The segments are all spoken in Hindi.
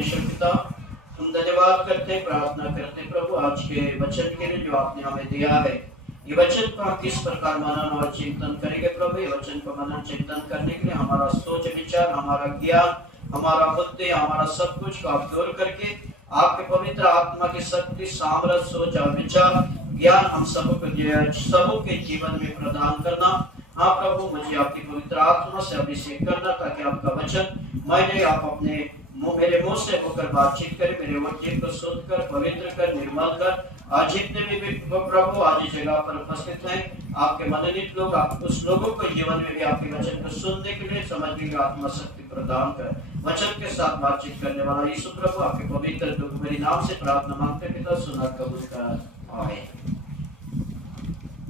परमेश्वर पिता, हम धन्यवाद करते हैं, प्रार्थना करते हैं प्रभु आज के वचन के लिए जो आपने हमें दिया है। ये वचन को हम किस प्रकार मनन और चिंतन करेंगे प्रभु। ये वचन को मनन चिंतन करने के लिए हमारा सोच विचार, हमारा ज्ञान, हमारा बुद्धि, हमारा सब कुछ को आप दूर करके आपके पवित्र आत्मा की शक्ति, सामर्थ, सोच और विचार, ज्ञान हम सबके जीवन में प्रदान करना। हाँ प्रभु, मुझे आपकी पवित्र आत्मा से अभिषेक करना ताकि आपका वचन मैंने आप अपने मेरे मुंह से होकर बातचीत करें, मेरे वचन को शुद्ध कर, पवित्र कर, निर्मल कर। आज जितने भी प्रभु आज इस जगह पर उपस्थित हैं, आपके मनोनीत लोग, आप उस लोगों को जीवन में भी आपके वचन को सुनने के लिए, समझने की आत्मा शक्ति प्रदान कर। वचन के साथ बातचीत करने वाला यीशु प्रभु आपके पवित्र मेरे नाम से प्रार्थना मांगते पिता, सुना कबूल कर, आमीन।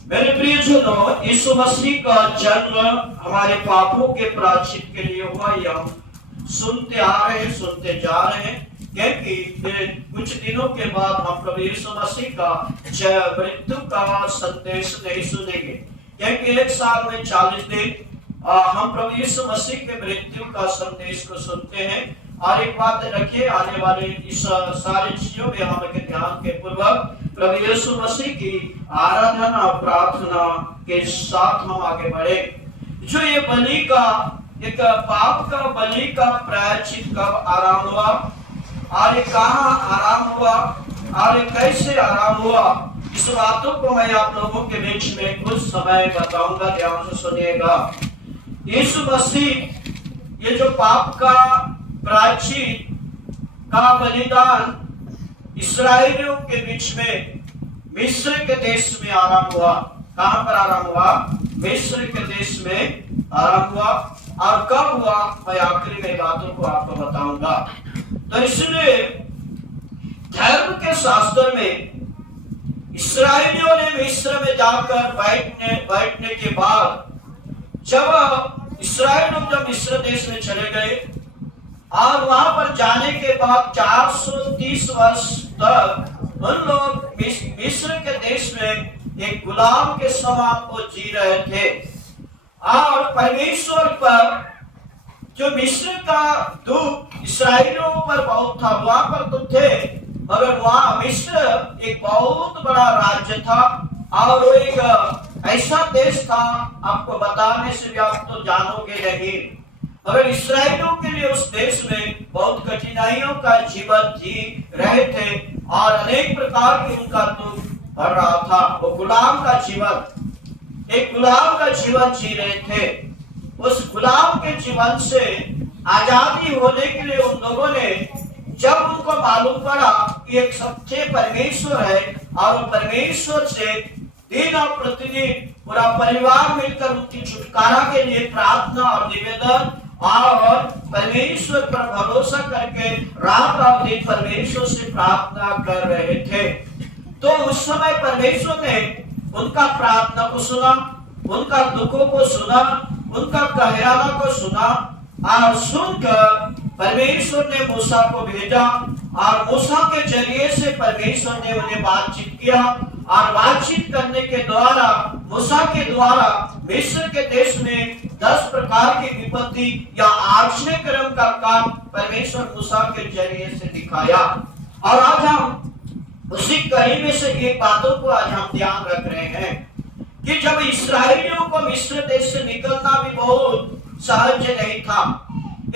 मेरे प्रियजनों, यीशु मसीह का जन्म हमारे पापों के प्रायश्चित के लिए हुआ, यह हम सुनते आ रहे हैं, सुनते जा रहे हैं, क्योंकि कुछ दिनों के बाद हम प्रभु यीशु मसीह का मृत्यु का संदेश नहीं सुनेंगे, क्योंकि एक साल में 40 दिन हम प्रभु यीशु मसीह के मृत्यु का संदेश को सुनते हैं। और एक बात रखिए, आने वाले इस सारी चीजों में हम ध्यान के पूर्वक प्रभु यीशु मसीह की आराधना प्रार्थना के साथ हम आगे बढ़े। जो ये बलि का एक पाप का बलि का प्रायश्चित कब आराम हुआ और ये कहाँ आराम हुआ और ये कैसे आराम हुआ, इस बातों को मैं आप लोगों के बीच में कुछ समय बताऊंगा, ध्यान से सुनिएगा। यीशु मसीह ये जो पाप का प्रायश्चित का बलिदान इस्राएलियों के बीच में मिस्र के देश में आराम हुआ। कहां पर आराम हुआ? मिस्र के देश में आराम हुआ। और कब हुआ, मैं आखिरी में बातों को आपको बताऊंगा। तो इसलिए धर्म के शास्त्र में इस्राएलियों ने मिस्र में जाकर बैठने के बाद, जब इस्राएल लोग जब मिस्र देश में चले गए और वहां पर जाने के बाद 430 वर्ष तक उन लोग मिस्र के देश में एक गुलाम के समान वो जी रहे थे। और परमेश्वर पर जो मिस्र का दुख इसराइलियों पर बहुत था, वहां पर तो थे, मगर वहां मिस्र एक बहुत बड़ा राज्य था और वो एक ऐसा देश था, आपको बताने से भी आप तो जानोगे नहीं, मगर इसराइलियों के लिए उस देश में बहुत कठिनाइयों का जीवन जी रहे थे और अनेक प्रकार के उनका दुख बढ़ रहा था। वो गुलाम का जीवन, एक गुलाम का जीवन जी रहे थे। उस गुलाम के जीवन से आजादी होने के लिए उन लोगों ने, जब उनको मालूम पड़ा कि एक सच्चे परमेश्वर है और परमेश्वर से दिन और प्रतिदिन पूरा परिवार मिलकर उनकी छुटकारा के लिए प्रार्थना और निवेदन और परमेश्वर पर भरोसा करके रात और दिन परमेश्वर से प्रार्थना कर रहे थे, तो उस समय परमेश्वर ने उनका प्रार्थना को सुना, उनका दुखों को सुना, उनका कहराना को सुना और सुनकर परमेश्वर ने मूसा को भेजा और मूसा के जरिए से परमेश्वर ने उन्हें बातचीत किया और बातचीत करने के द्वारा मूसा के द्वारा मिस्र के देश में 10 प्रकार की विपत्ति या आश्चर्य कर्म का काम परमेश्वर मूसा के जरिए से दिखाया। और आज हम उसी कड़ी में से एक बातों को आज हम ध्यान रख रहे हैं कि जब इस्राएलियों को मिस्र देश से निकलना भी बहुत सहज नहीं था।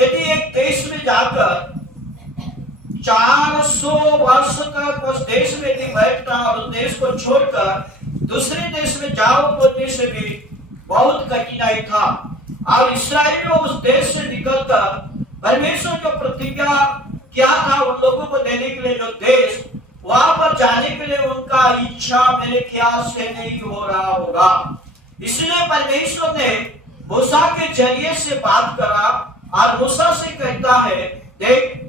यदि एक देश में जाकर 400 वर्ष तक उस देश में यदि बैठना और उस देश को छोड़कर दूसरे देश में जाओ बोलने से भी बहुत कठिनाई था। और इस्राएलियों उस देश से निकलकर परमेश्वर जो प्रतिज्ञा क्या था उन लोगों को देने के लिए, जो देश वहां पर जाने के लिए उनका इच्छा मेरे ख्याल से नहीं हो रहा होगा। इसलिए परमेश्वर ने मूसा के जरिए से बात करा और मूसा से कहता है, देख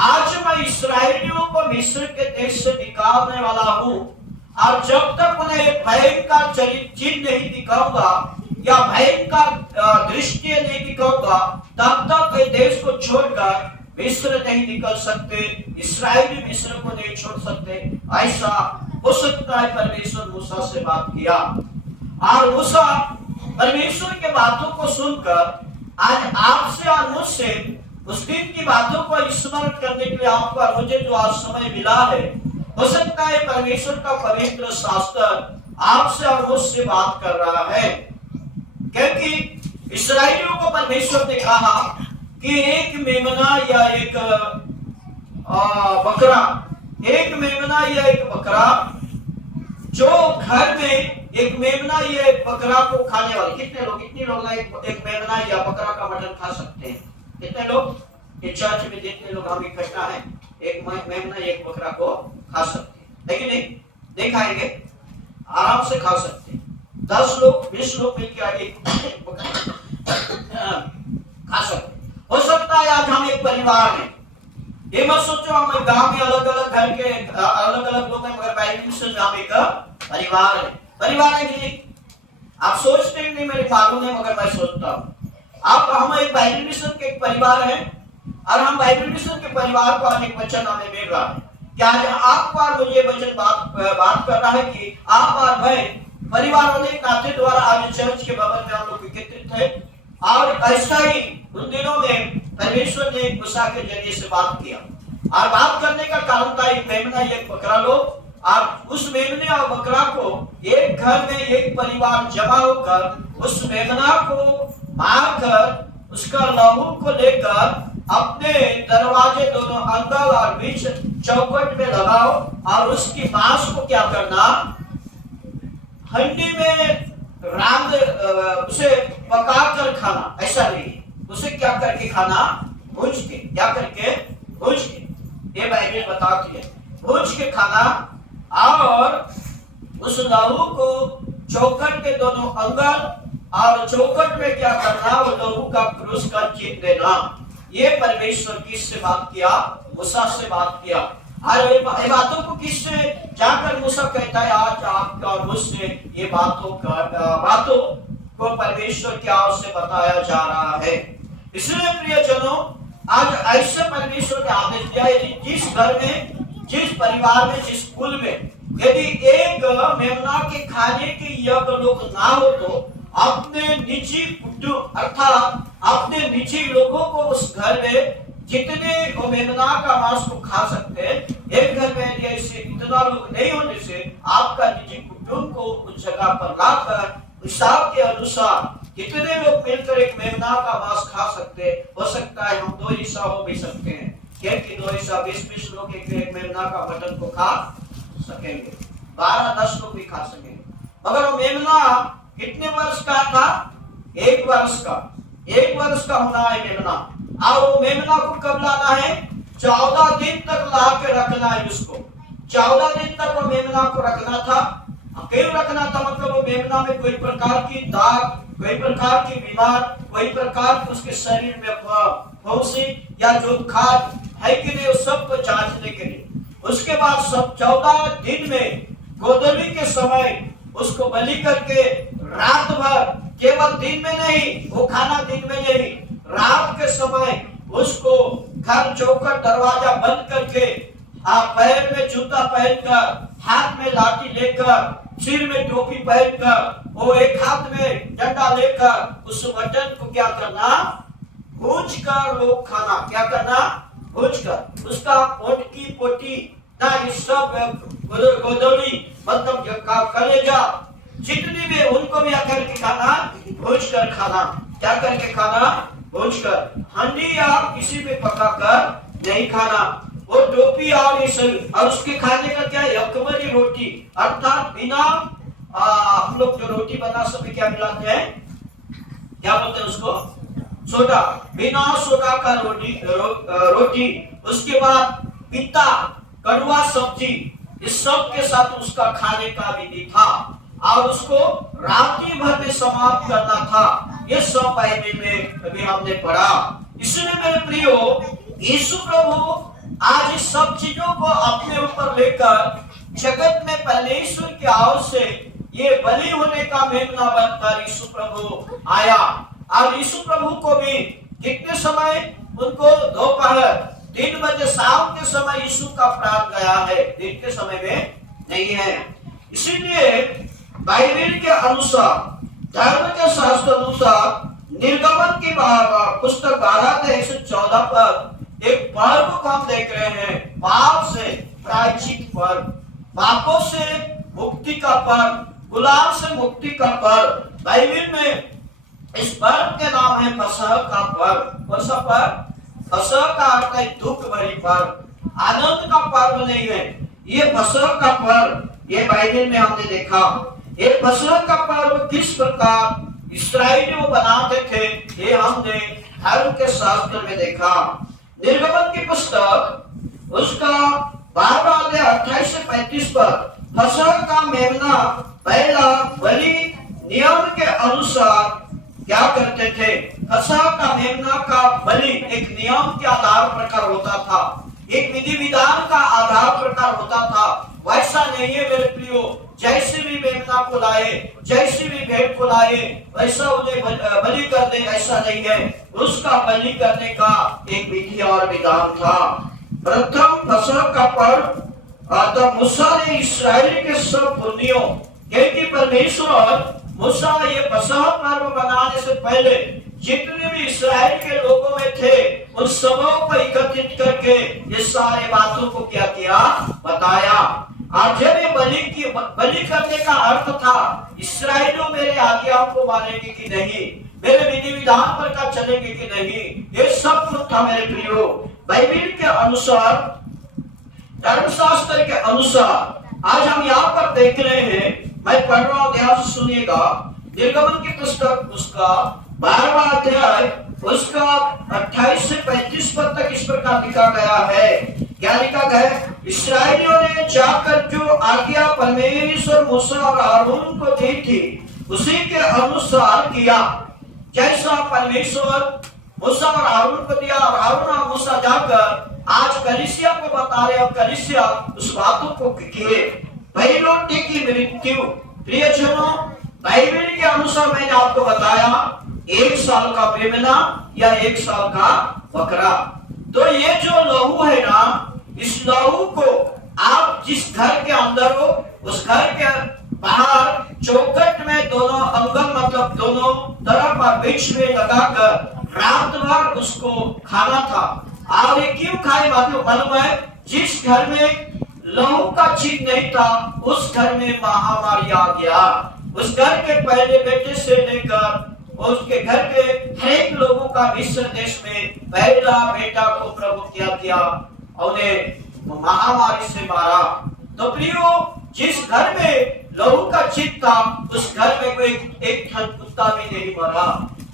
आज मैं इस्राएलियों को मिस्र के देश से निकालने वाला हूं और जब तक उन्हें भयंकर चिन्ह नहीं दिखाऊंगा या भयंकर दृष्टि नहीं दिखाऊंगा, तब तक ये देश को छोड़कर मिस्र नहीं निकल सकते, इस्राएली मिस्र को नहीं छोड़ सकते। ऐसा हो सकता है परमेश्वर मूसा से बात किया और मूसा परमेश्वर के बातों को सुनकर आज आपसे और मुझसे उस दिन की बातों को स्मरण करने के लिए आपको और मुझे जो आज समय मिला है, हो सकता है परमेश्वर का पवित्र शास्त्र आपसे और मुझसे बात कर रहा है। क्योंकि इस्राएलियों को परमेश्वर ने कहा कि एक मेमना या एक बकरा, एक मेमना या एक बकरा, जो घर में एक मेमना या एक बकरा को खाने वाले कितने लोग ना एक मेमना या बकरा का मटन खा सकते हैं? कितने लोग? ये चर्च में जितने लोग हम इकट्ठा हैं, एक मेमना या एक बकरा को खा सकते हैं, लेकिन नहीं, नहीं खाएंगे, आराम से खा सकते हैं। 10 लोग 20 लोग मिलकर एक खा सकते। हो सकता है आज हम एक परिवार हैं, ये मत सोचो हम गांव में अलग अलग घर के अलग अलग लोग हैं, मगर बाइबल में हम एक परिवार है। परिवार है कि आप सोचते नहीं मेरे मालूम है, मगर मैं सोचता हूँ आप हम एक बाइबल मिशन के एक परिवार है, और हम बाइबल मिशन के परिवार को अनेक वचन हमें मिल रहा है। क्या आपको और मुझे वचन बात कर रहा है कि आप और मैं परिवार वाले नाते द्वारा आज चर्च के भवन में हम लोग एकत्रित थे, और ऐसा ही उन दिनों में परमेश्वर ने मूसा के जरिए से बात किया, और बात करने का कारण था एक मेमना एक बकरा लो, और उस मेमने और बकरा को एक घर में एक परिवार जमा होकर उस मेमना को मारकर उसका लहू को लेकर अपने दरवाजे दोनों अंदर और बीच चौखट में लगाओ, और उसकी मांस को क्या करना, हंडी में रांध उसे पका कर खाना, ऐसा नहीं, उसे क्या करके खाना, भूज के, क्या करके, भूज के, ये बाइबल बताती है, भूज के खाना, और उस लहू को चौखट के दोनों अंदर और चौखट में क्या करना, वो लहू का क्रूस का चिन्ह देना। ये परमेश्वर किससे बात किया, मूसा से बात किया, और ये बातों को किससे जाकर मूसा कहता है आज आपका और मुझसे ये बातों को परमेश्वर की ओर से बताया जा रहा है। इसलिए प्रियजनों, आज ऐसे परमेश्वर ने आदेश दिया, यदि जिस घर में, जिस परिवार में, जिस कुल में यदि एक मेमना के खाने के योग्य लोग ना हो, तो अपने निजी कुटुंब अर्थात अपने निजी लोगों को उस घर में जितने मेमना का मांस को खा सकते हैं, एक घर में यदि ऐसे इतना लोग नहीं होने से आपका निजी कुटुंब को उस जगह पर लाकर हिसाब के अनुसार कितने लोग मिलकर एक मेमना का मांस खा सकते हैं। हो सकता है हम 2 हिस्सा हो भी सकते हैं, क्योंकि 2 हिस्सा 20 लोग एक मेमना का मटन को खा सकेंगे, 12-10 लोग भी खा सकेंगे। मगर वो मेमना कितने वर्ष का था? 1 वर्ष का, 1 वर्ष का होना है मेमना, और वो मेमना को कब लाना है? 14 दिन तक ला के रखना है उसको, 14 दिन तक वो मेमना को रखना था। क्यों रखना था? मतलब वो मेमना में कोई प्रकार की दाग, कोई प्रकार की बीमार, कोई प्रकार की उसके शरीर में फौसी या जो खाद है कि नहीं, उस सब को जांचने के लिए। उसके बाद सब 14 दिन में गोदली के समय उसको बलि करके रात भर, केवल दिन में नहीं, वो खाना दिन में नहीं, रात के समय उसको घर चौखट दरवाजा बंद करके, पैर में जूता पहनकर, हाथ में लाठी लेकर, सिर में टोपी पहनकर, वो एक हाथ में डंडा लेकर उस मटन को क्या करना, भूज कर लोग खाना, क्या करना, भूज कर उसका पोटकी पोटी ना, इस सब गोदौली मतलब कलेजा जितनी भी उनको भी आकर के खाना, भूज कर खाना, क्या करके खाना, भूज कर, हंडी या किसी में पका कर नहीं खाना, वो टोपी और ये सभी, और उसके खाने का क्या है, अकबरी रोटी, अर्थात बिना हम लोग जो रोटी बना सके क्या मिलाते हैं, क्या बोलते हैं उसको, सोडा, बिना सोडा का रोटी, उसके बाद पिता कड़वा सब्जी, इस सब के साथ उसका खाने का विधि था, और उसको रात्रि भर में समाप्त करना था। ये सब बाइबल में कभी हमने पढ़ा। इसलिए मेरे प्रियो, यीशु प्रभु आज इस सब चीजों को अपने ऊपर लेकर जगत में परमेश्वर की ओर से ये बलि होने का मेमना बनकर यीशु प्रभु आया। और यीशु प्रभु को भी कितने समय, उनको दोपहर 3 बजे शाम के समय यीशु का प्राण गया है, दिन के समय में नहीं है। इसीलिए बाइबल के अनुसार, धर्म के शास्त्र अनुसार निर्गमन की पुस्तक 12:14 पर एक पर्व को हम देख रहे हैं, पाप से प्रायश्चित पर्व, पापों से मुक्ति का पर्व, गुलाम से मुक्ति का पर्व। बाइबल में इस पर्व के नाम है फसह का पर्व। कौन सा पर्व? फसह का अर्थ है दुख भरी पर्व, आनंद का पर्व नहीं है ये फसह का पर्व। ये बाइबल में हमने देखा ये फसह का पर्व किस प्रकार इस्राएलियों बनाते थे, ये हमने धर्म के शास्त्र में देखा। निर्गमन की पुस्तक उसका 12:28 से 35 पर फसह का मेमना पहला बलि नियम के अनुसार क्या करते थे। फसह का मेमना का बलि एक नियम के आधार प्रकार होता था, एक विधि विधान का आधार प्रकार होता था। वैसा नहीं है मेरे प्रियो, जैसे भी मेमना को लाए, जैसे भी भेड़ को लाए वैसा उन्हें बलि कर दे, ऐसा नहीं है। उसका बलि करने का एक विधि और विधान था। प्रथम फसह का पर्व तब मूसा ने इस्राएल के सब पुर्नियों, क्योंकि परमेश्वर मूसा ये फसह पर्व बनाने से पहले जितने भी इस्राएल के लोगों में थे उन सबों को एकत्रित करके ये सारे बातों को क्या किया, बताया। और जब ये बलि करने का अर्थ था इस्राएलियों मेरे आज्ञाओं को मानेंगे कि नहीं, मेरे विधि विधान पर का चलेंगे कि नहीं, ये सब कुछ था मेरे प्रियो। बाइबल के अनुसार, धर्मशास्त्र के अनुसार आज हम यहाँ पर देख रहे हैं, मैं पढ़ रहा हूं, ध्यान से सुनिएगा। निर्गमन की पुस्तक उसका 12वां अध्याय उसका 28 से 35 पद तक इस प्रकार लिखा गया है। क्या लिखा गया है? इस्राएलियों ने जाकर जो आज्ञा परमेश्वर मूसा और हारून को दी थी उसी के अनुसार किया, जैसा परमेश्वर मूसा और हारून को दिया। और हारून और मूसा जाकर आज कलीसिया को बता रहे, और कलीसिया उस बातों को किए। पहिलोटे की मृत्यु, प्रियजनों, बाइबल के अनुसार मैंने आपको बताया 1 साल का मेमना या 1 साल का बकरा। तो ये जो लहू है ना, इस लहू को आप जिस घर के अंदर हो उस घर के बाहर चौखट में दोनों अंगल मतलब दोनों तरफ और बीच में लगाकर रात भर उसको खाना था। और ये क्यों खाए मालूम है? जिस घर में लहू का चिन्ह नहीं था उस घर में महामारी आ गया। उस घर के पहले बेटे से लेकर उसके घर के हर एक लोगों का मिस्र देश में पहला बेटा को प्रभु क्या किया, उन्हें महामारी से मारा। तो प्रियो, जिस घर में लहू का चिन्ह था उस घर में कोई एक कुत्ता भी नहीं मरा।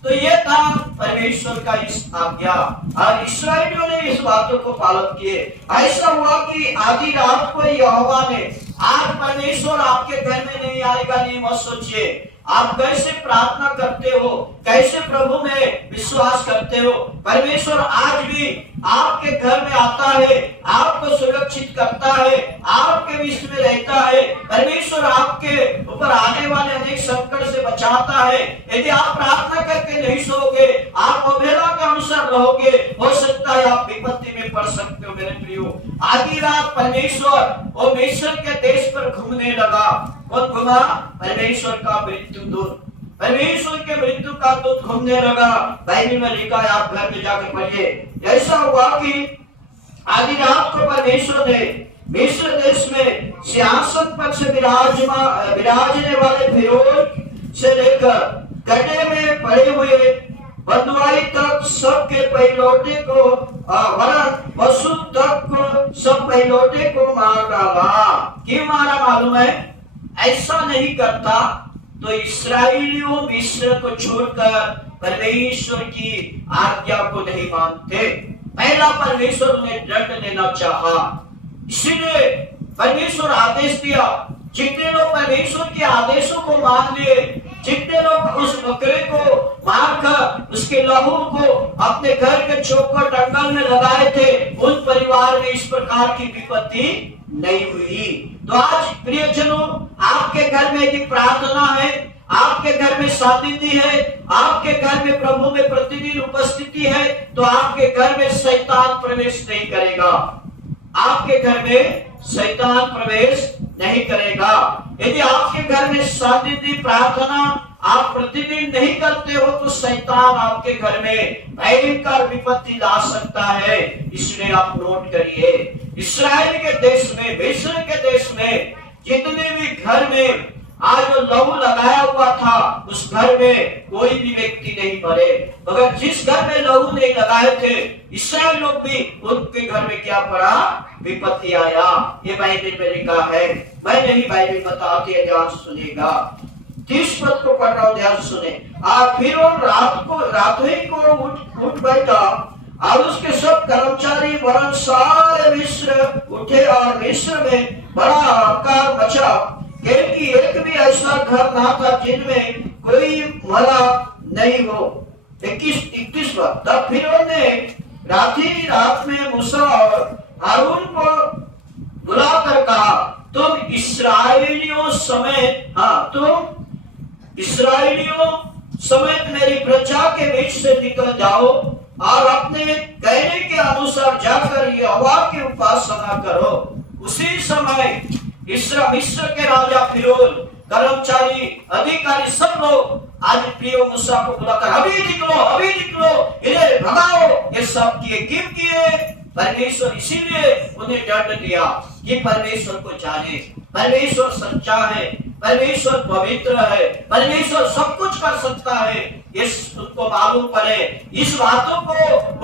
तो ये था परमेश्वर का इस आज्ञा, और इस्राएलियों ने इस बातों को पालन किए। ऐसा हुआ कि आधी रात को यहोवा ने, आज परमेश्वर आपके घर में नहीं आएगा नहीं मत सोचिए। आप कैसे प्रार्थना करते हो, कैसे प्रभु में विश्वास करते हो, परमेश्वर आज भी आपके घर में आता है, आपको सुरक्षित करता है, आपके बीच में रहता है। परमेश्वर आपके ऊपर आने वाले अनेक संकट से बचाता है। यदि आप प्रार्थना करके नहीं सोओगे, आप अवहेला के अनुसार रहोगे, हो सकता है आप विपत्ति में पड़ सकते हो मेरे प्रियो। आधी रात परमेश्वर वो मिस्र के देश पर घूमने लगा। कौन घुमा? परमेश्वर का मृत्यु दूत, परमेश्वर के मृत्यु का दूत घूमने लगा। बाइबल में लिखा है, आप घर में जाकर पढ़िए। ऐसा हुआ कि आधी रात को परमेश्वर ने मिस्र देश में सिंहासन पर से विराजने वाले फिरौन से लेकर गड्ढे में पड़े हुए बंधुआई तक सबके पहिलौठे को वरन पशु तक सब पहिलौठे को मार डाला। क्यों मारा मालूम है? ऐसा नहीं करता तो इस्राएलियों मिस्र को छोड़कर परमेश्वर की आज्ञा को नहीं मानते। पहला परमेश्वर उन्हें दंड देना चाहा, इसीलिए परमेश्वर आदेश दिया। जितने लोग परमेश्वर के आदेशों को मान लिए, जितने लोग उस बकरे को मारकर उसके लहू को अपने घर के चौखट अंगल में लगाए थे, उन परिवार में इस प्रकार की विपत्ति नहीं हुई। तो आज प्रियजनों, आपके घर में यदि प्रार्थना है, आपके घर में सानिध्य है, आपके घर में प्रभु में प्रतिदिन उपस्थिति है, तो आपके घर में शैतान प्रवेश नहीं करेगा। आपके घर में शैतान प्रवेश नहीं करेगा। यदि आपके घर में सानिध्य, प्रार्थना आप प्रतिदिन नहीं करते हो तो शैतान आपके घर में भयंकर विपत्ति ला सकता है। इसलिए आप नोट करिए, इस्राएल के देश में, मिस्र के देश में जितने भी घर में आज जो लहू लगाया हुआ था, उस घर में कोई भी व्यक्ति नहीं मरे। मगर जिस घर में लहू नहीं लगाए थे, इस्राएल लोग भी, उनके घर में क्या पड़ा? विपत्ति आया। ये बाइबल में लिखा है, मैं नहीं, बाइबल बताती है, ध्यान सुनिएगा। 30 पद को पढ़ रहा हूं, ध्यान सुने। फिर रात ही को उठ बैठा और उसके सब कर्मचारी वरन सारे मिस्र उठे और मिस्र में बड़ा हाहाकार मचा, क्योंकि एक भी ऐसा घर ना था जिनमें कोई मरा नहीं हो। 21 पद। तब फिरौन ने रात में मूसा और हारून को बुलाकर कहा, तुम इस्राएलियों समेत मेरी प्रजा के बीच से निकल जाओ और अपने कहने के अनुसार जाकर यहोवा की उपासना करो। उसी समय मिस्र के राजा फिरौन, कर्मचारी, अधिकारी, सब लोग आज प्रिय मूसा को बुलाकर अभी निकलो, इन्हें भगाओ। ये सब किए, क्यों किए? परमेश्वर इसीलिए उन्हें दंड दिया कि परमेश्वर को जाने, परमेश्वर सच्चा है, परमेश्वर पवित्र है, परमेश्वर सब कुछ कर सकता है, इस उनको मालूम पड़े। इस बातों को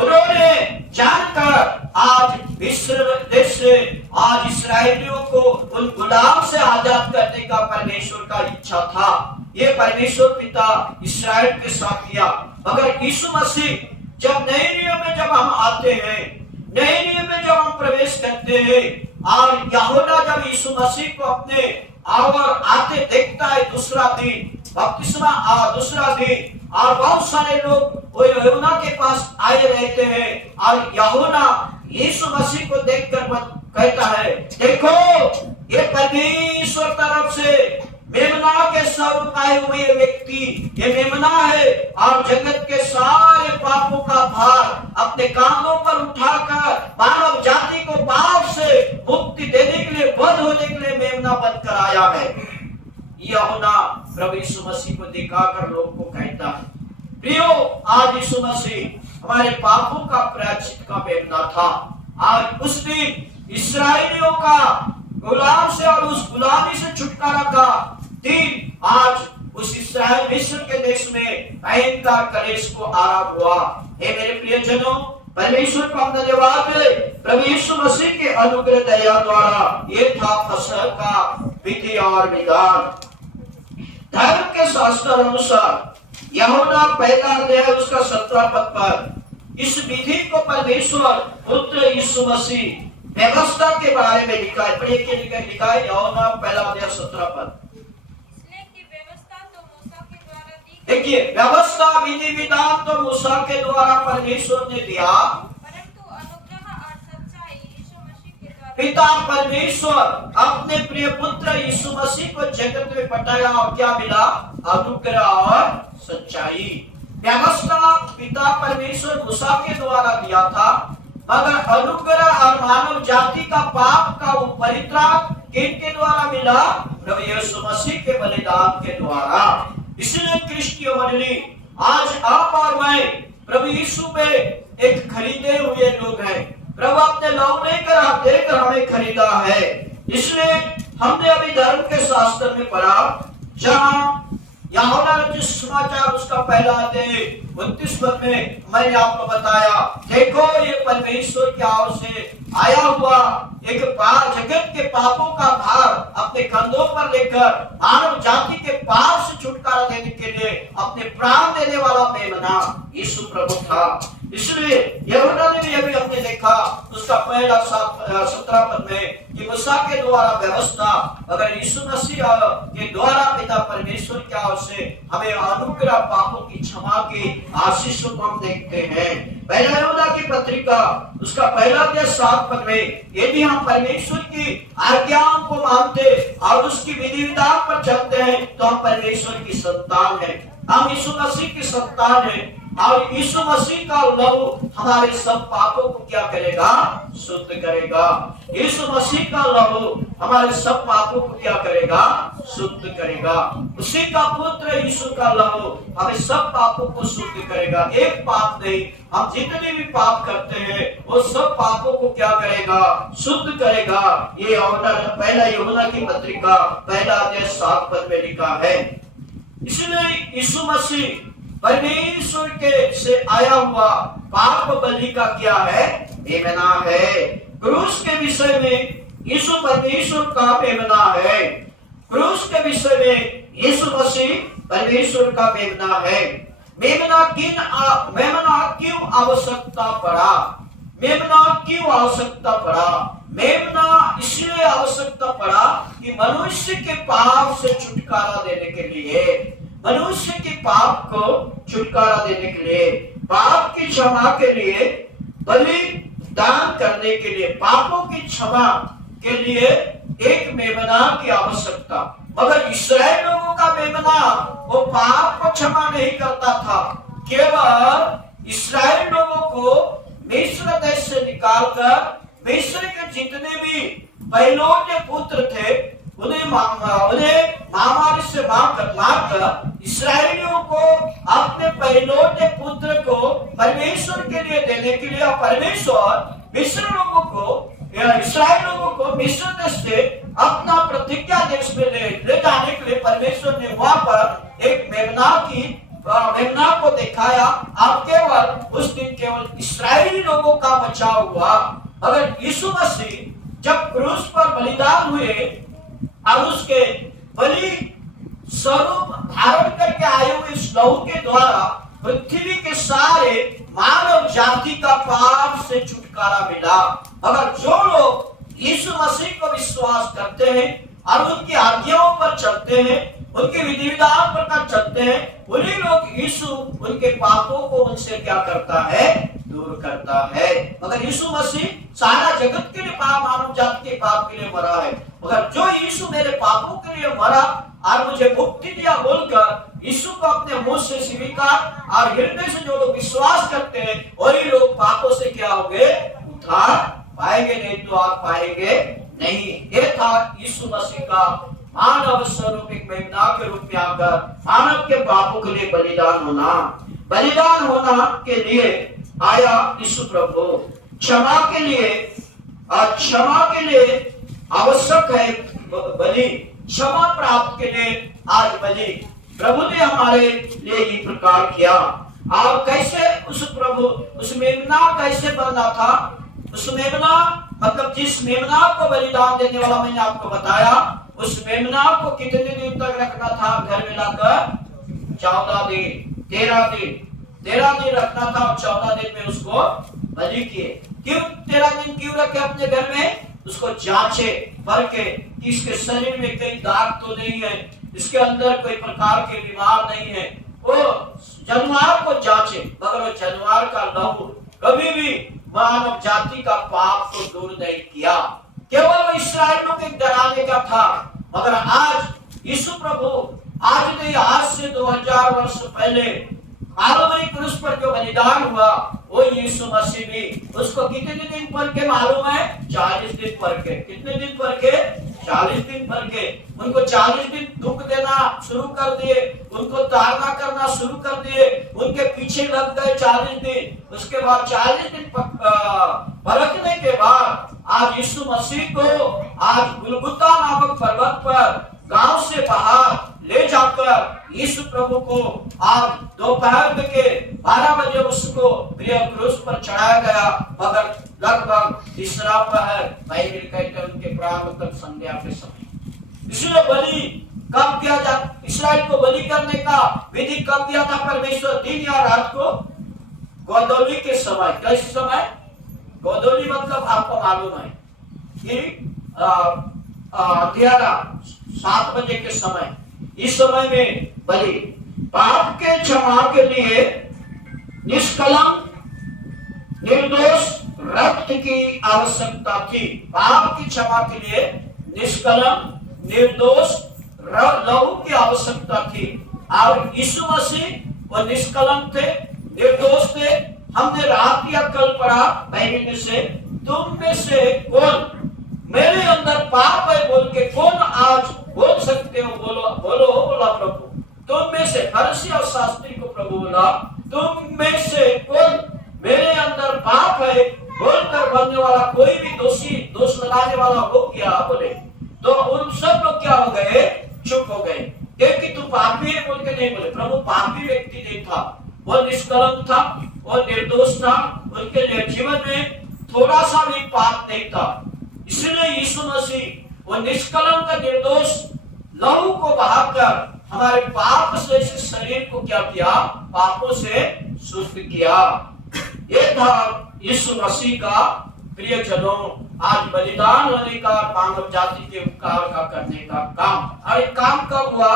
उन्होंने जानकर आज मिस्र देश से आज इस्राएलियों को उन गुलाम से आजाद करने का परमेश्वर का इच्छा था। ये परमेश्वर पिता इस्राएल के साथ किया। मगर यीशु मसीह जब नए नियम में जब हम आते हैं, नए नियम में जब हम प्रवेश करते हैं, और यहोना जब यीशु मसीह को अपने आते देखता है, दूसरा दिन बपतिस्मा दूसरा दिन, और बहुत सारे लोग वो यहोना के पास आए रहते हैं, और यहोना यीशु मसीह को देखकर कहता है, देखो ये परमेश्वर तरफ से मेमना के स्वरूप आए हुए व्यक्ति, ये मेमना है, और जगत के सारे पापों का भार अपने कांधों पर उठाकर मानव जाति को पाप से मुक्ति देने के लिए, वध होने के लिए मेमना बनकर आया है। यूहन्ना प्रभु यीशु मसीह को दिखाकर लोगों को कहता है, प्रियो, आज यीशु मसीह हमारे पापों का प्रायश्चित का मेमना था। आज उस दिन इस्राएलियों का गुलाम से और उस गुलामी से छुटकारा का दिन, आज उस इस्राएल मिस्र के देश में भयंकर कलेश को आरंभ हुआ। हे मेरे प्रियजनों, परमेश्वर को हम धन्यवाद दें, प्रभु यीशु मसीह के अनुग्रह दया द्वारा ये था फसह का विधि और विधान। धर्म के शास्त्र अनुसार यूहन्ना पहला अध्याय उसका 17 पद पर इस विधि को परमेश्वर पुत्र यीशु मसीह व्यवस्था के बारे में लिखा है। पढ़िए के लिखा है यूहन्ना पहला अध्याय 17 पद। देखिए, व्यवस्था विधि विधान तो मूसा के द्वारा परमेश्वर ने दिया, परंतु अनुग्रह और सच्चाई यीशु मसीह के द्वारा पिता परमेश्वर अपने प्रिय पुत्र यीशु मसीह को जगत में पठाया, और क्या मिला? अनुग्रह और सच्चाई। व्यवस्था पिता परमेश्वर मूसा के द्वारा दिया था, मगर अनुग्रह और मानव जाति का पाप का परित्राण किनके द्वारा मिला? प्रभु यीशु मसीह के बलिदान के द्वारा। इसलिए क्रिस्तीय मंडली, आज आप और मैं प्रभु यीशु पे एक खरीदे हुए लोग हैं। प्रभु अपने लहू देकर हमें खरीदा है। इसलिए हमने अभी धर्म के शास्त्र में पढ़ा, जहां यूहन्ना ने जिस समाचार उसका पहला अध्याय 29 पद में मैंने आपको बताया, देखो ये परमेश्वर की ओर से आया हुआ एक जगत के पापों का भार अपने कंधों पर लेकर मानव जाति के पाप से छुटकारा देने के लिए अपने प्राण देने वाला मेमना यीशु प्रभु था। इसलिए यूहन्ना ने भी अभी हमने देखा उसका पहला 17 पद में कि मूसा के द्वारा व्यवस्था, अगर यीशु मसीह के द्वारा पिता परमेश्वर की ओर से हमें अनुग्रह पापों की क्षमा की आशीष को हम देखते हैं। पहला यूहन्ना की पत्रिका उसका पहला अध्याय 7 पद में, यदि हम परमेश्वर की आज्ञाओं को मानते और उसकी विधि विधान पर चलते हैं तो हम परमेश्वर की संतान हैं, हम यीशु मसीह की संतान हैं। और यीशु मसीह का लहू हमारे सब पापों को क्या करेगा? शुद्ध करेगा। यीशु मसीह का लहू हमारे सब पापों को क्या करेगा? शुद्ध करेगा। उसी का पुत्र यीशु का लहू हमें सब पापों को शुद्ध करेगा। एक पाप नहीं, हम जितने भी पाप करते हैं वो सब पापों को क्या करेगा? शुद्ध करेगा। ये पहला यूहन्ना की पत्रिका पहला अध्याय 7 पद में लिखा है। इसलिए यीशु मसीह परमेश्वर के से आया हुआ पाप बलि का क्या है? मेमना है। क्रूस के विषय में यीशु परमेश्वर का मेमना है। क्रूस के विषय में यीशु मसीह परमेश्वर का मेमना है। मेमना क्यों आवश्यकता पड़ा? मेमना क्यों आवश्यकता पड़ा? मेमना इसलिए आवश्यकता पड़ा कि मनुष्य के पाप से छुटकारा देने के लिए, मनुष्य के पाप को छुटकारा देने के लिए, पाप की क्षमा के लिए, बलिदान करने के लिए, पापों की क्षमा के लिए एक मेमना की आवश्यकता। मगर इस्राएल लोगों का मेमना वो पाप को क्षमा नहीं करता था। केवल इस्राएल लोगों को मिस्र देश से निकालकर मिस्र के जितने भी पहलौठे पुत्र थे उन्हें महामारी से मारकर इस्राएलियों को अपने पहलौठे पुत्र को परमेश्वर के लिए देने के लिए, परमेश्वर मिस्र लोगों को, इस्राएल लोगों को मिस्र देश से अपना प्रतिज्ञा देश में ले जाने के लिए परमेश्वर ने वहां पर एक मेमना को दिखाया। अब केवल उस दिन केवल इस्राएली लोगों का बचाव हुआ। अगर यीशु मसीह जब क्रूस पर बलिदान हुए और उसके बलि स्वरूप धारण करके आए हुए इस लहू के द्वारा पृथ्वी के सारे मानव जाति का पाप से छुटकारा मिला। अगर जो लोग यीशु मसीह को विश्वास करते हैं और उनकी आज्ञाओं पर चलते हैं, उनके विधि विधान पर चलते हैं, उन्हीं लोग यीशु उनके पापों को उनसे क्या करता है? दूर करता है। मगर यीशु मसीह सारा जगत के लिए मानव जाति के पाप के लिए मरा है। मगर जो यीशु मेरे पापों के लिए मरा और मुझे मुक्ति दिया बोलकर यीशु को अपने मुंह से स्वीकार और हृदय से जो लोग विश्वास करते हैं वही लोग पापों से क्या होंगे? उद्धार पाएंगे, नहीं तो आप पाएंगे नहीं। ये था यीशु मसीह का मानव स्वरूप एक मेमना के रूप में आकर मानव के पापों के लिए बलिदान होना के लिए आया यीशु प्रभु। क्षमा के लिए आवश्यक है बलि। क्षमा प्राप्त के लिए आज बलि प्रभु ने हमारे लिए ये प्रकार किया। आप कैसे उस मेमना कैसे बनना था? उस मेमना मतलब जिस मेमना को बलिदान देने वाला मैंने आपको बताया, उस मेमना को कितने दिन तक रखना था? घर में लाकर 14 दिन 13 दिन रखना था और 14 दिन में उसको बलि किए। क्यों 13 दिन क्यों रखे अपने घर में? उसको जांचे परखे कि इसके शरीर में कहीं दाग तो नहीं है, इसके अंदर कोई प्रकार के बीमार नहीं है। वो जानवर को जांचे, मगर वो जानवर का लहू कभी भी मानव जाति का पाप को दूर नहीं किया। केवल वो इस्राएलियों के डराने का था। मगर आज यीशु प्रभु आज नहीं, आज से 2000 वर्ष पहले कालवरी क्रूस पर जो बलिदान हुआ वो यीशु मसीह भी उसको कितने दिन पर के मालूम है? 40 दिन पर के। कितने दिन पर के? 40 दिन पर के। उनको 40 दिन दुख देना शुरू कर दिए, उनको ताड़ना करना शुरू कर दिए, उनके पीछे लग गए 40 दिन। उसके बाद 40 दिन परखने के बाद आज यीशु मसीह को आज गुलगुता नामक पर्वत पर गांव से बाहर ले जाकर यीशु प्रभु को आज दोपहर के 12 बजे उसको प्रिय क्रूस पर चढ़ाया गया। मगर लगभग तीसरा पहर बाइबल कहते हैं उनके प्राण तक संध्या के समय। इसलिए बलि कब किया जाता? इस्राएल को बलि करने का विधि कब दिया था परमेश्वर? दिन या रात को? गोधूली के समय। कैसे समय? गोधूली मतलब आपको मालूम है कि 7 बजे के समय। इस समय में बलि पाप के क्षमा के लिए निष्कलंक निर्दोष रक्त की आवश्यकता थी। पाप की क्षमा के लिए निष्कलंक निर्दोष लहू की आवश्यकता थी। और यीशु मसीह वो निष्कलंक थे, निर्दोष थे। हमने रात या कल पढ़ा बाइबल में से, तुम में से कौन मेरे अंदर पाप है बोल के कौन आज बोल सकते हो? बोलो बोलो बोला प्रभु। तुम में से, फरीसी और शास्त्री को प्रभु बोला, तुम में से कौन मेरे अंदर पाप है बोलकर बनने वाला कोई भी दोषी, दोष लगाने वाला हो क्या? बोले तो उन सब लोग क्या हो गए? चुप हो गए, क्योंकि तू पापी है बोल के नहीं बोले। प्रभु पापी व्यक्ति नहीं था, वो निष्कलंक था, वो निर्दोष था, उनके जीवन में थोड़ा सा भी पाप नहीं था। इसलिए यीशु मसीह वो निष्कलंक निर्दोष लहू को बहाकर हमारे पाप से इस शरीर को क्या किया? पापों से शुद्ध किया। ये था यीशु मसीह का प्रिय जनों आज बलिदान होने का, मानव जाति के उपकार का करने का काम। और ये काम कब हुआ?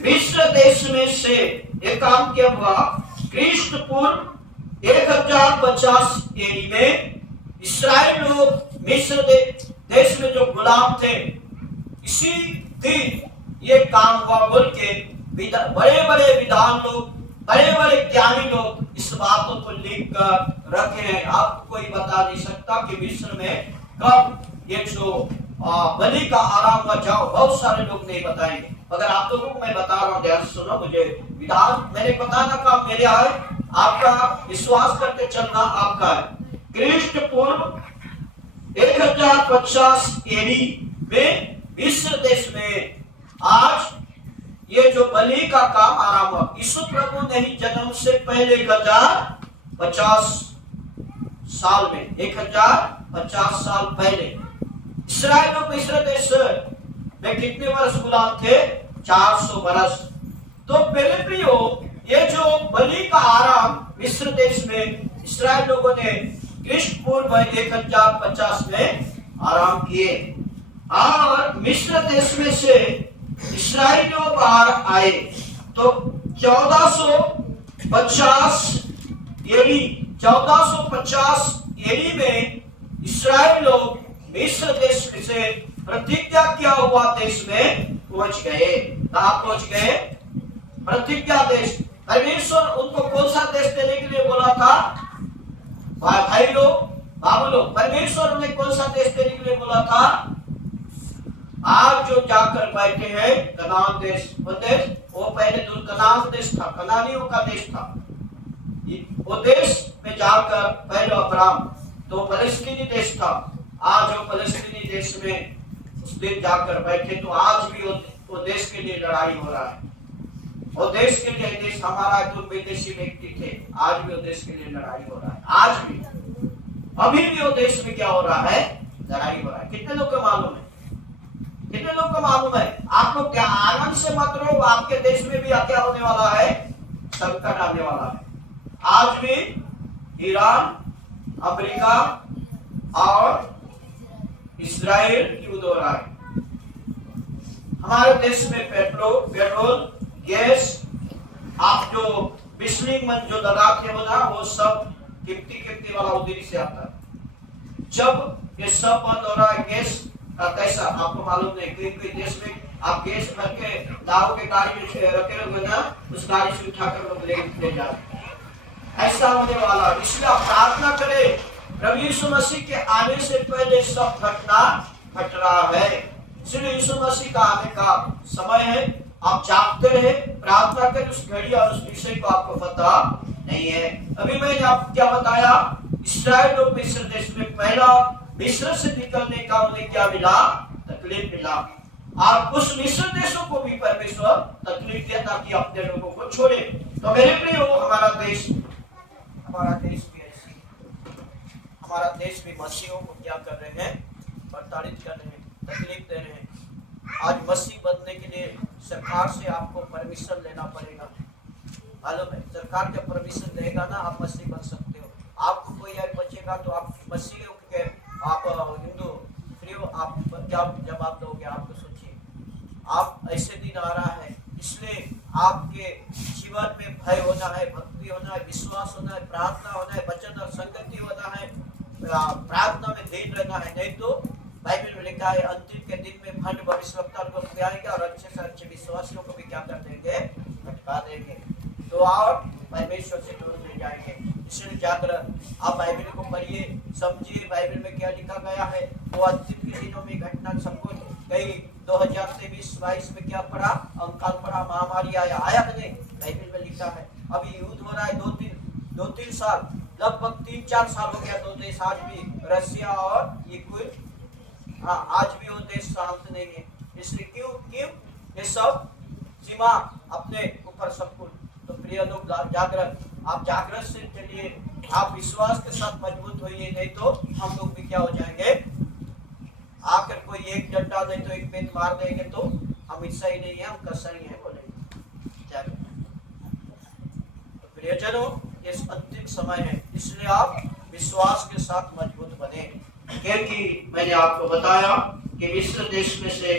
मिस्र देश में से ये काम क्या हुआ? ख्रीष्ट पूर्व 1050 एडी में इस्राएल लोग मिस्र देश में जो गुलाम थे, इसी दिन ये काम हुआ बोल के बड़े बड़े विद्वान लोग, बड़े बड़े ज्ञानी लोग इस बातों को लिख कर रखे हैं। आपको कोई बता नहीं सकता कि मिस्र में कब ये जो बलि का आराम हुआ। जाओ, बहुत सारे लोग नहीं बताएंगे, मगर आप लोगों को मैं बता रहा हूँ, ध्यान सुनो। मुझे विधान मैंने बताना काम मेरे है, आपका विश्वास करके चलना आपका है। ख्रीष्ट पूर्व 1050 एडी में मिस्र देश में आज ये जो बलि का काम आरंभ हुआ। यीशु प्रभु ने ही जन्म से पहले 1050 साल में, 1050 साल पहले इस्राएल लोग मिस्र देश में कितने वर्ष गुलाम थे? 400 वर्ष। तो मेरे प्रियो, ये जो बलि का आरंभ मिस्र देश में इस्राएल लोगों ने ख्रीष्ट पूर्व 1050 में आरंभ किए, और मिस्र देश में से इस्राएल लोग बाहर आए तो 1450 एडी में इस्राएल लोग मिस्र देश से प्रतिज्ञा किया हुआ देश में पहुंच गए। कहां पहुंच गए? प्रतिज्ञा देश। परमेश्वर उनको कौन सा देश देने के लिए बोला था? भाई लोग, बाबू लोग, परमेश्वर उन्हें कौन सा देश देने के लिए बोला था? आज जो जाकर बैठे हैं कनान देश, वो देश, वो पहले तो कनान देश था, कनानियों का देश था। वो देश में जाकर पहले अब्राम तो फलस्तीनी देश था। आज वो फलस्तीनी देश में उस दिन जाकर बैठे, तो आज भी वो देश के लिए लड़ाई हो रहा है। वो देश के लिए, देश हमारा, जो विदेशी व्यक्ति थे, आज भी वो देश के लिए लड़ाई हो रहा है। आज भी, अभी भी वो देश में क्या हो रहा है? लड़ाई हो रहा है। कितने लोग को मालूम है? कितने लोग को मालूम है? आप लोग क्या आनंद से मत रहो, आपके देश में भी क्या होने वाला है? संकट आने वाला है। आज भी ईरान, अमेरिका और इस्राएल युद्ध हो रहा है। हमारे देश में पेट्रोल, गैस, आप जो बिजली मन जो लगाते हो ना, वो सब कीमती वाला उधर से आता है। जब ये सब बंद हो रहा है, गैस कैसा आपको मालूम नहीं? कोई देश में आप गैस भर के दारू के गाड़ी में रखे रहोगे ना, उस गाड़ी से उठाकर लोग ले जा रहे, ऐसा होने वाला। इसलिए आप प्रार्थना करें, प्रभु यीशु मसीह के आने से पहले सब घटना घट रहा है। इसलिए यीशु मसीह का आने का समय है। आप जागते रहे, प्रार्थना करें, उस घड़ी और उस विषय को आपको पता नहीं है। अभी मैंने आपको क्या बताया? इस्राएल लोग मिस्र देश में पहला मिस्र से निकलने का उन्हें क्या मिला? तकलीफ मिला। और उस मिस्र देशों को भी परमेश्वर तकलीफ दिया ताकि अपने लोगों को छोड़े। तो मेरे प्रियो, हमारा देश भी ऐसी, हमारा देश भी मसीहों को क्या कर रहे हैं? प्रताड़ित कर रहे हैं, तकलीफ दे रहे हैं। आज मसीह बनने के लिए सरकार से आपको परमिशन लेना पड़ेगा। मालूम है? सरकार जब परमिशन देगा ना, आप मसीह बन सकते हो। आपको कोई बचेगा तो आप मसीह के, आप हिंदू प्रियो, आप क्या जवाब दोगे? आपको सोचिए, आप ऐसे दिन आ रहा है, इसलिए आपके जीवन में भय होना है, भक्ति होना है, विश्वास होना है, प्रार्थना होना है, वचन और संगति होना है, प्रार्थना में लीन रहना है। नहीं तो बाइबल में लिखा है, अंतिम के दिन में भंड भविष्यवक्ता लोग भी आएंगे और अच्छे से अच्छे विश्वासियों को भी क्या कर देंगे? भटका देंगे। तो और परमेश्वर से दूर ले जाएंगे। इसलिए जागृत आप बाइबल को पढ़िए, समझिए बाइबल में क्या लिखा गया है। वो अंतिम के दिनों में घटना सब कुछ कई 2023-22 में क्या पढ़ा, अंकाल पढ़ा, महामारी आया कि नहीं, बाइबल में लिखा है। अभी युद्ध हो रहा है 2-3 साल, लगभग 3-4 साल हो गया। 2 देश आज भी, रसिया और यूक्रेन, आज भी वो देश शांत नहीं है। इसलिए क्यों ये सब सीमा अपने ऊपर सब कुछ। तो प्रिय लोग जागृत, आप जागृत से चलिए, आप विश्वास के साथ मजबूत होइए, नहीं तो हम लोग भी क्या हो जाएंगे, आकर कोई एक डंडा दे तो एक पेट मार देंगे तो हम हिस्सा ही नहीं है, हम कसाई है बोलेंगे। तो प्रियजनों, ये अंतिम समय है, इसलिए आप विश्वास के साथ मजबूत बने। क्योंकि मैंने आपको बताया कि मिस्र देश में से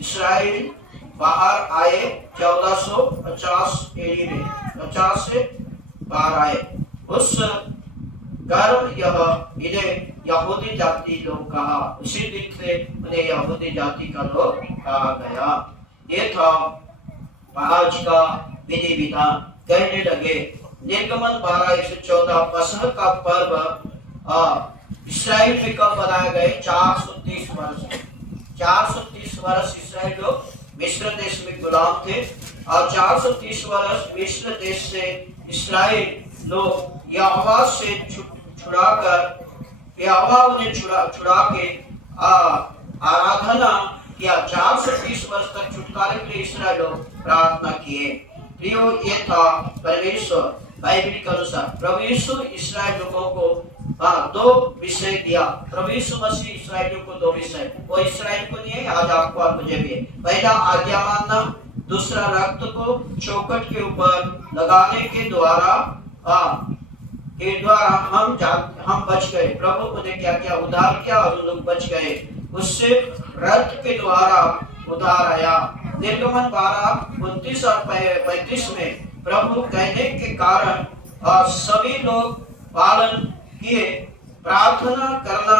इस्राएल बाहर आए 1450 एडी में, 50 से बाहर आए। उस कारण इन्हें यहूदी जाति लोग कहा, उसी दिन से उन्हें यहूदी जाति का लोग कहा गया। ये था आज का विधि विधान। कहने लगे निर्गमन 12-14 पसह का पर्व इस्राएल में कब बनाए गए, 430 वर्ष। 430 वर्ष इस्राएल लोग मिस्र देश में गुलाम थे और 430 वर्ष मिस्र देश से इस्राएल लोग यहोवा से छुड़ाकर, यहोवा उन्हें छुड़ा के आराधना किया। 430 वर्ष तक छुटकारे के लिए इस्राएल लोग प्रार्थना किए। प्रियो, ये था परमेश्वर बाइबल के अनुसार। प्रभु यीशु इस्राएल लोगों को 2 विषय दिया। प्रभु यीशु मसीह इस्राएलियों को 2 विषय, वो इस्राएल को नहीं है, आज आपको और मुझे भी है। पहला आज्ञा मानना, दूसरा रक्त को चौखट के ऊपर लगाने के द्वारा हम बच गए। प्रभु उन्हें क्या किया, उद्धार किया और उन लोग बच गए। उससे रक्त के द्वारा उद्धार आया। निर्गमन 12:29 और 35 में प्रभु कहने के कारण सभी लोग पालन किए। प्रार्थना करना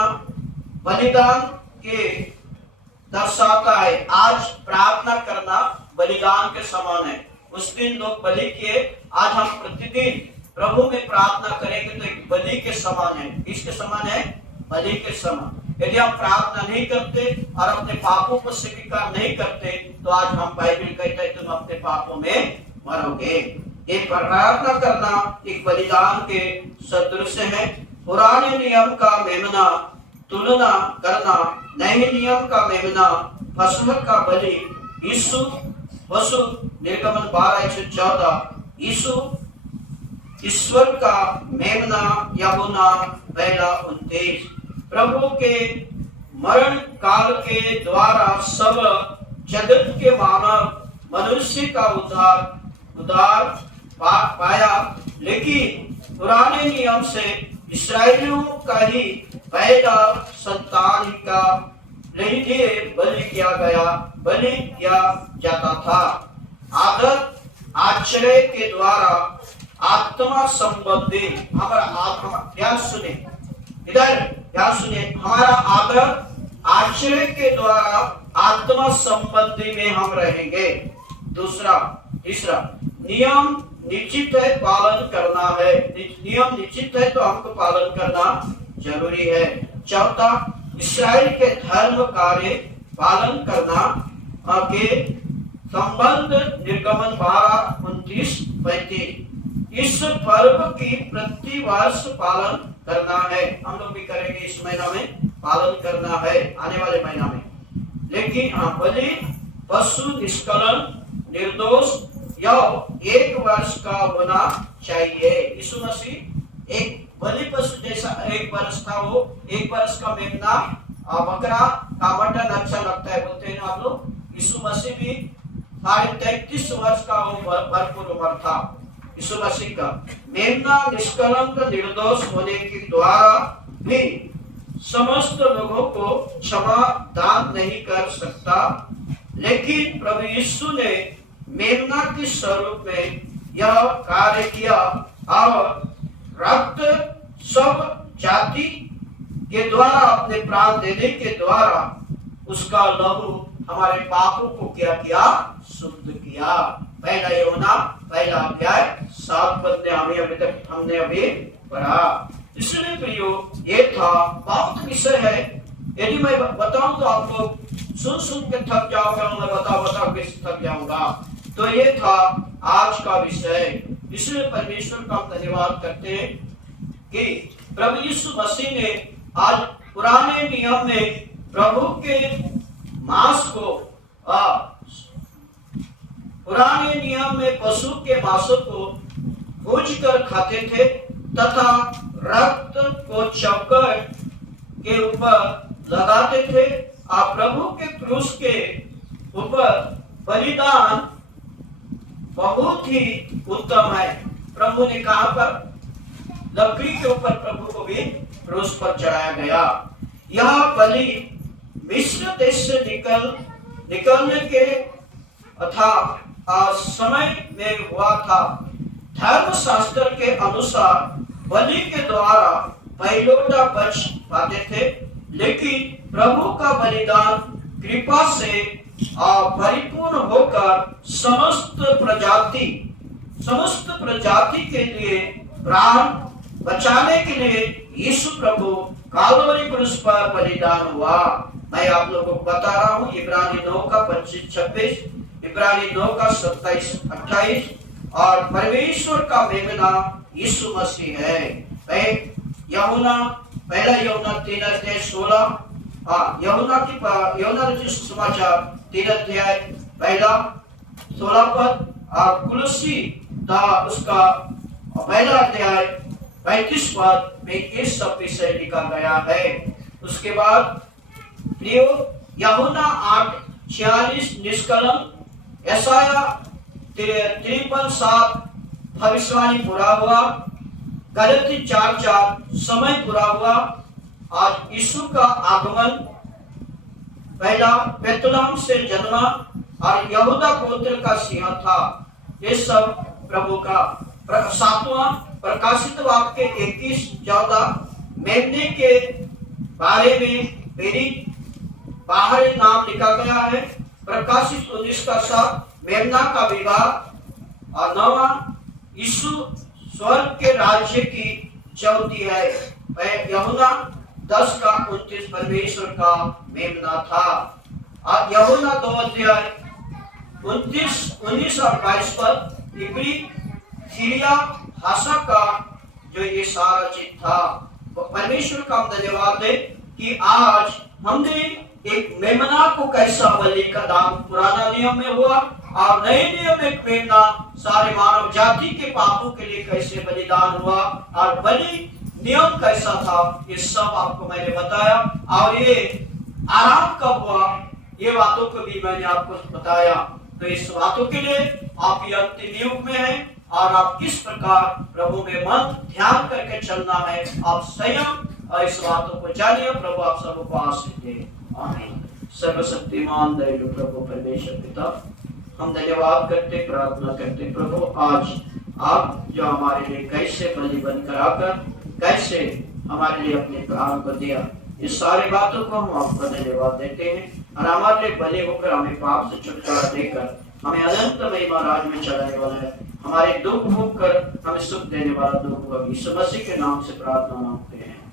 बलिदान के दर्शाता है। आज प्रार्थना करना बलिदान के समान है। उस दिन लोग बलि किए, आज हम प्रतिदिन प्रभु में प्रार्थना करेंगे तो एक बलि के समान है। किसके समान है? बलि के समान। यदि हम प्रार्थना नहीं करते और अपने पापों को स्वीकार नहीं करते तो आज हम बाइबल कहता है तुम अपने पापों में मरोगे। ये प्रार्थना करना एक बलिदान के सदृश है। पुराने नियम का मेमना तुलना करना नए नियम का मेमना पशु का बलि यीशु पशु। निर्गमन 12:14 यीशु ईश्वर का मेमना यूहन्ना 1:29। प्रभु के मरण काल के द्वारा सब जगत के मानव मनुष्य का उद्धार पाया, लेकिन पुराने नियम से इस्राएलियों का ही पैदा संतान का लिए बलि किया जाता था। आदत आश्रय के द्वारा आत्मा संबंधी हमारा आत्मा, ध्यान सुने इधर, ध्यान सुने, हमारा आदर आश्रय के द्वारा आत्मा संबंधी में हम रहेंगे। तीसरा नियम निश्चित है, पालन करना है। नियम निश्चित है तो हमको पालन करना जरूरी है। चौथा, इस्राएल के धर्म कार्य पालन करना के संबंध निर्गमन 12:29-35। इस पर्व की प्रति वर्ष पालन करना है। हम लोग भी करेंगे, इस महीना में पालन करना है, आने वाले महीना में। लेकिन बलि पशु निष्कलंक निर्दोष या 1 वर्ष का होना चाहिए। यीशु मसीह एक बलि पशु जैसा 1 वर्ष था, वो 1 वर्ष का मेमना बकरा का मटन अच्छा लगता है बोलते हैं आप लोग। यीशु मसीह भी 33.5 वर्ष का वो भरपूर उम्र था। यीशु मसीह का मेमना निष्कलंक निर्दोष होने के द्वारा भी समस्त लोगों को क्षमा दान नहीं कर सकता, लेकिन प्रभु यीशु ने मेमना के स्वरूप में यह कार्य किया और रक्त सब जाति के द्वारा अपने प्राण देने के द्वारा उसका लहू हमारे पापों को क्या किया? शुद्ध किया। पहला यूहन्ना पहला अध्याय 7 पद में हमने अभी पढ़ा। इसलिए प्रियो, ये था बहुत विषय है। यदि मैं बताऊं तो आप लोग सुन के थक जाओगे, मैं बता के थक जाऊंगा। तो ये था आज का विषय। इसलिए परमेश्वर का हम धन्यवाद करते हैं कि प्रभु यीशु मसीह ने आज पुराने नियम में प्रभु के मांस को पुराने नियम में पशु के मांसों को भूज कर खाते थे तथा रक्त को चौकट के ऊपर लगाते थे। आप प्रभु के क्रूस के ऊपर बलिदान बहुत ही उत्तम है। प्रभु ने कहा पर लकड़ी के ऊपर प्रभु को भी क्रूस पर चढ़ाया गया। यह बलि मिस्र देश से निकलने के समय में हुआ था। धर्मशास्त्र के अनुसार बलि के द्वारा पहिलौठा बच पाते थे, लेकिन प्रभु का बलिदान कृपा से परिपूर्ण होकर समस्त प्रजाति के लिए प्राण बचाने के लिए यीशु प्रभु कालवरी क्रूस पर बलिदान हुआ। मैं आप लोगों को बता रहा हूँ इब्रानी 9 का 25-26, इब्रानी 9 का 27-28 और परमेश्वर का मेमना यीशु मसीह है। पहला यूहन्ना 3:16, यूहन्ना रचित सुसमाचार 3 पहला 16 पद और कुलुस्सी उसका पहला अध्याय 35 पद में इस सब विषय लिखा गया है। उसके बाद यूहन्ना 8:46 निष्कलंक, यशाया 53:7 भविष्यवाणी पूरा हुआ, गलती 4:4 समय पूरा हुआ। आज यीशु का आगमन, पहला बेतलहम से जन्मा और यहूदा गोत्र का सिंह था। ये सब प्रभु का 7वां प्रकाशित वाक्य 21:14 मेमने के बारे में मेरी बाहर नाम लिखा गया है। प्रकाशित 19 का 7 मेमना का विवाह और 9वां यीशु स्वर्ग के राज्य की चौथी है। यूहन्ना 10 का 29 परमेश्वर का मेमना था। और यूहन्ना 2 अध्याय 19 और 22 पर इब्री सीरिया भाषा का जो ये सारा चीज था। तो परमेश्वर का हम धन्यवाद है कि आज हमने एक मेमना को कैसा बलि का दान पुराना नियम में हुआ और नए नियम में मेमना सारे मानव जाति के पापों के लिए कैसे बलिदान हुआ और बलि नियम कैसा था, ये सब आपको मैंने बताया। और ये आराम कब हुआ, ये बातों को भी मैंने आपको बताया। तो इस बातों के लिए आप ये अंतिम युग में हैं और आप किस प्रकार प्रभु में मन ध्यान करके चलना है, आप संयम और इस बातों को जानिए। प्रभु आप सबको आशीष दे। आमीन। सर्वशक्तिमान दयालु प्रभु परमेश्वर पिता, हम धन्यवाद करते प्रार्थना करते प्रभु, आज आप जो हमारे लिए कैसे बलि बनकर आकर कैसे हमारे लिए अपने प्राण को दिया, इस सारी बातों को हम आपको धन्यवाद देते हैं। और हमारे लिए बलि होकर हमें पाप से छुटकारा देकर हमें अनंत महिमा राज में चलाने वाला है। हमारे दुख भोग कर हमें सुख देने वाला दुख यीशु मसीह के नाम से प्रार्थना मांगते हैं।